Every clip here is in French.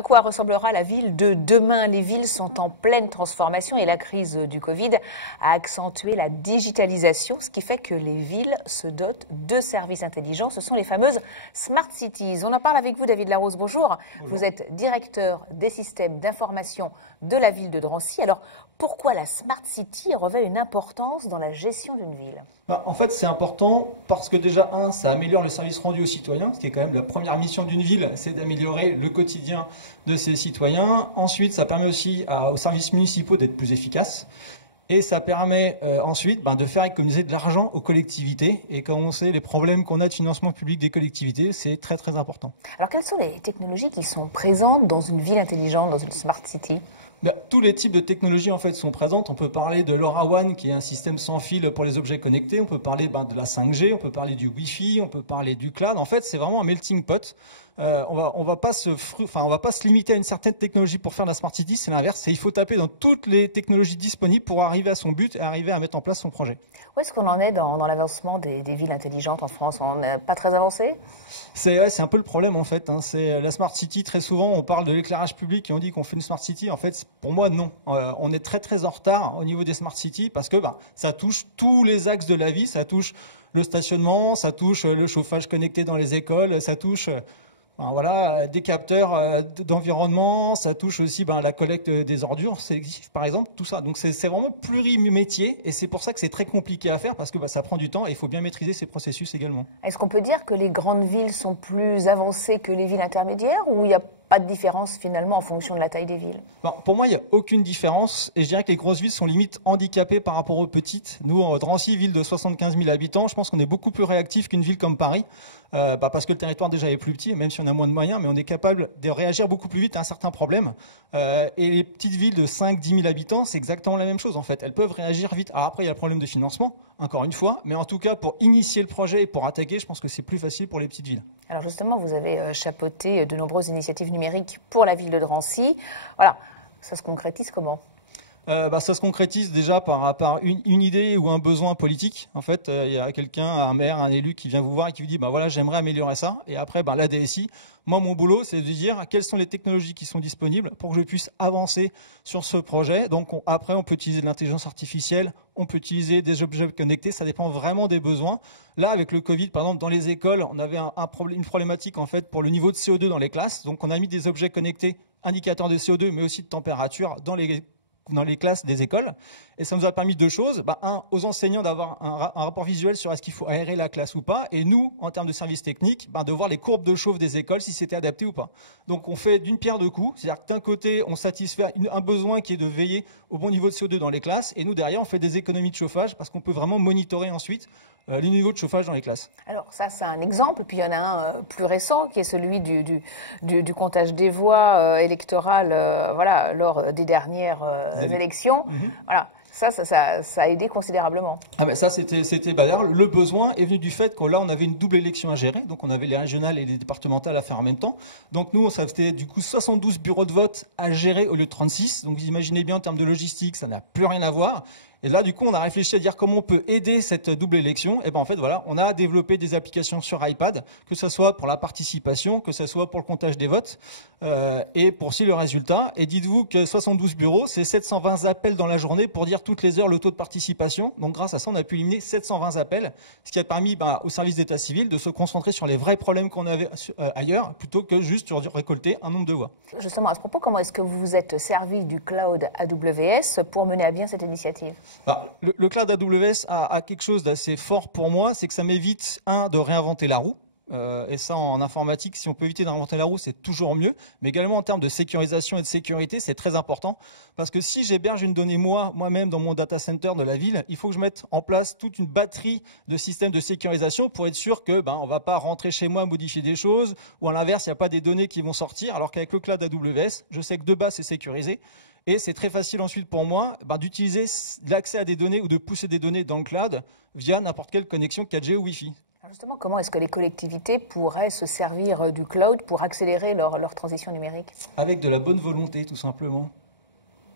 À quoi ressemblera la ville de demain? Les villes sont en pleine transformation et la crise du Covid a accentué la digitalisation, ce qui fait que les villes se dotent de services intelligents. Ce sont les fameuses Smart Cities. On en parle avec vous, David Larose. Bonjour. Bonjour. Vous êtes directeur des systèmes d'information de la ville de Drancy. Alors, pourquoi la Smart City revêt une importance dans la gestion d'une ville? En fait, c'est important parce que déjà, ça améliore le service rendu aux citoyens, ce qui est quand même la première mission d'une ville, c'est d'améliorer le quotidien de ses citoyens. Ensuite, ça permet aussi aux services municipaux d'être plus efficaces. Et ça permet ensuite de faire économiser de l'argent aux collectivités. Et comme on sait, les problèmes qu'on a de financement public des collectivités, c'est très très important. Alors, quelles sont les technologies qui sont présentes dans une ville intelligente, dans une Smart City? Tous les types de technologies en fait sont présentes. On peut parler de LoRaWAN qui est un système sans fil pour les objets connectés. On peut parler de la 5G, on peut parler du Wi-Fi, on peut parler du cloud. En fait, c'est vraiment un melting pot. On va pas se limiter à une certaine technologie pour faire de la Smart City. C'est l'inverse. Il faut taper dans toutes les technologies disponibles pour arriver à son but et arriver à mettre en place son projet. Où est-ce qu'on en est dans l'avancement des villes intelligentes en France? On n'est pas très avancé? C'est un peu le problème en fait. C'est la Smart City. Très souvent, on parle de l'éclairage public et on dit qu'on fait une Smart City. En fait, pour moi, non. On est très très en retard au niveau des Smart City parce que ça touche tous les axes de la vie. Ça touche le stationnement, ça touche le chauffage connecté dans les écoles, ça touche des capteurs d'environnement, ça touche aussi la collecte des ordures sélectives, par exemple, tout ça. Donc c'est vraiment plurimétier et c'est pour ça que c'est très compliqué à faire parce que ça prend du temps et il faut bien maîtriser ces processus également. Est-ce qu'on peut dire que les grandes villes sont plus avancées que les villes intermédiaires ou il n'y a pas de différence finalement en fonction de la taille des villes? Pour moi, il n'y a aucune différence et je dirais que les grosses villes sont limite handicapées par rapport aux petites. Nous, en Drancy, ville de 75 000 habitants, je pense qu'on est beaucoup plus réactif qu'une ville comme Paris parce que le territoire déjà est plus petit, même si on a moins de moyens, mais on est capable de réagir beaucoup plus vite à un certain problème. Et les petites villes de 5-10 000 habitants, c'est exactement la même chose en fait. Elles peuvent réagir vite. Alors après, il y a le problème de financement, encore une fois, mais en tout cas, pour initier le projet et pour attaquer, je pense que c'est plus facile pour les petites villes. Alors justement, vous avez chapeauté de nombreuses initiatives numériques pour la ville de Drancy. Voilà, ça se concrétise comment? Ça se concrétise déjà par une idée ou un besoin politique. En fait, il y a quelqu'un, un maire, un élu qui vient vous voir et qui vous dit voilà, j'aimerais améliorer ça. Et après, la DSI, moi, mon boulot, c'est de dire quelles sont les technologies qui sont disponibles pour que je puisse avancer sur ce projet. Donc après, on peut utiliser de l'intelligence artificielle, on peut utiliser des objets connectés, ça dépend vraiment des besoins. Là, avec le Covid, par exemple, dans les écoles, on avait une problématique en fait pour le niveau de CO2 dans les classes. Donc on a mis des objets connectés, indicateurs de CO2, mais aussi de température dans les classes des écoles. Et ça nous a permis deux choses. Aux enseignants d'avoir un rapport visuel sur est-ce qu'il faut aérer la classe ou pas. Et nous, en termes de services techniques, de voir les courbes de chauffe des écoles, si c'était adapté ou pas. Donc on fait d'une pierre deux coups. C'est-à-dire que d'un côté, on satisfait un besoin qui est de veiller au bon niveau de CO2 dans les classes. Et nous, derrière, on fait des économies de chauffage parce qu'on peut vraiment monitorer ensuite le niveau de chauffage dans les classes. Alors ça, c'est un exemple. Puis il y en a un plus récent qui est celui du comptage des voix électorales lors des dernières élections. Voilà. Ça a aidé considérablement. Ça, c'était d'ailleurs, le besoin est venu du fait que là, on avait une double élection à gérer. Donc, on avait les régionales et les départementales à faire en même temps. Donc, nous, ça faisait du coup 72 bureaux de vote à gérer au lieu de 36. Donc, vous imaginez bien, en termes de logistique, ça n'a plus rien à voir. Et là, du coup, on a réfléchi à dire comment on peut aider cette double élection. Et en fait, voilà, on a développé des applications sur iPad, que ce soit pour la participation, que ce soit pour le comptage des votes, et pour aussi le résultat. Et dites-vous que 72 bureaux, c'est 720 appels dans la journée pour dire toutes les heures le taux de participation. Donc, grâce à ça, on a pu éliminer 720 appels, ce qui a permis au service d'état civil de se concentrer sur les vrais problèmes qu'on avait ailleurs, plutôt que juste sur récolter un nombre de voix. Justement, à ce propos, comment est-ce que vous vous êtes servi du cloud AWS pour mener à bien cette initiative? Le cloud AWS a quelque chose d'assez fort pour moi, c'est que ça m'évite, de réinventer la roue. Et ça, en informatique, si on peut éviter de réinventer la roue, c'est toujours mieux. Mais également, en termes de sécurisation et de sécurité, c'est très important. Parce que si j'héberge une donnée moi-même dans mon data center de la ville, il faut que je mette en place toute une batterie de systèmes de sécurisation pour être sûr que on va pas rentrer chez moi, modifier des choses, ou à l'inverse, il n'y a pas des données qui vont sortir. Alors qu'avec le cloud AWS, je sais que de base, c'est sécurisé. Et c'est très facile ensuite pour moi d'utiliser l'accès à des données ou de pousser des données dans le cloud via n'importe quelle connexion 4G ou Wi-Fi. Alors justement, comment est-ce que les collectivités pourraient se servir du cloud pour accélérer leur transition numérique? Avec de la bonne volonté, tout simplement.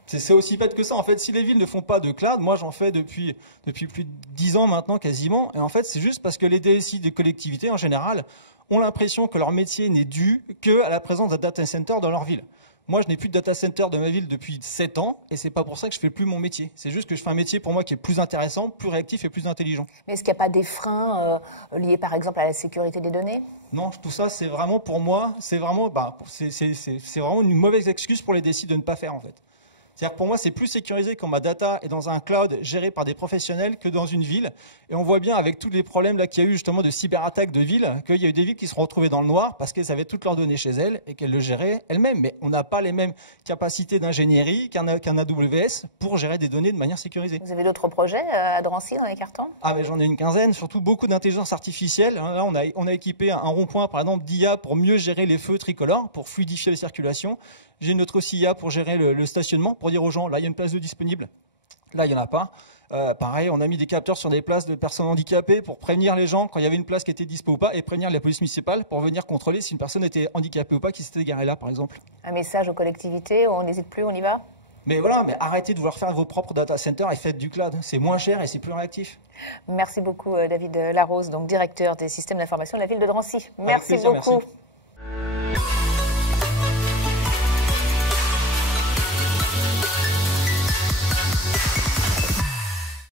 C'est aussi bête que ça. En fait, si les villes ne font pas de cloud, moi j'en fais depuis plus de 10 ans maintenant quasiment. Et en fait, c'est juste parce que les DSI des collectivités en général ont l'impression que leur métier n'est dû qu'à la présence d'un data center dans leur ville. Moi, je n'ai plus de data center dans ma ville depuis 7 ans et c'est pas pour ça que je fais plus mon métier. C'est juste que je fais un métier pour moi qui est plus intéressant, plus réactif et plus intelligent. Mais est-ce qu'il n'y a pas des freins liés par exemple à la sécurité des données? Non, tout ça, c'est vraiment pour moi, c'est vraiment une mauvaise excuse pour les décider de ne pas faire en fait. C'est-à-dire que pour moi, c'est plus sécurisé quand ma data est dans un cloud géré par des professionnels que dans une ville. Et on voit bien avec tous les problèmes là qu'il y a eu justement de cyberattaques de villes, qu'il y a eu des villes qui se sont retrouvées dans le noir parce qu'elles avaient toutes leurs données chez elles et qu'elles le géraient elles-mêmes. Mais on n'a pas les mêmes capacités d'ingénierie qu'un AWS pour gérer des données de manière sécurisée. Vous avez d'autres projets à Drancy dans les cartons? Ah, mais j'en ai une quinzaine, surtout beaucoup d'intelligence artificielle. Là, on a équipé un rond-point, par exemple, d'IA pour mieux gérer les feux tricolores, pour fluidifier les circulations. J'ai une autre aussi IA pour gérer le stationnement, pour dire aux gens, là, il y a une place de disponible. Là, il n'y en a pas. Pareil, on a mis des capteurs sur des places de personnes handicapées pour prévenir les gens quand il y avait une place qui était dispo ou pas et prévenir la police municipale pour venir contrôler si une personne était handicapée ou pas qui s'était garée là, par exemple. Un message aux collectivités, on n'hésite plus, on y va? Mais voilà, mais arrêtez de vouloir faire vos propres data centers et faites du cloud. C'est moins cher et c'est plus réactif. Merci beaucoup, David Larose, donc directeur des systèmes d'information de la ville de Drancy. Merci Avec plaisir, beaucoup. merci.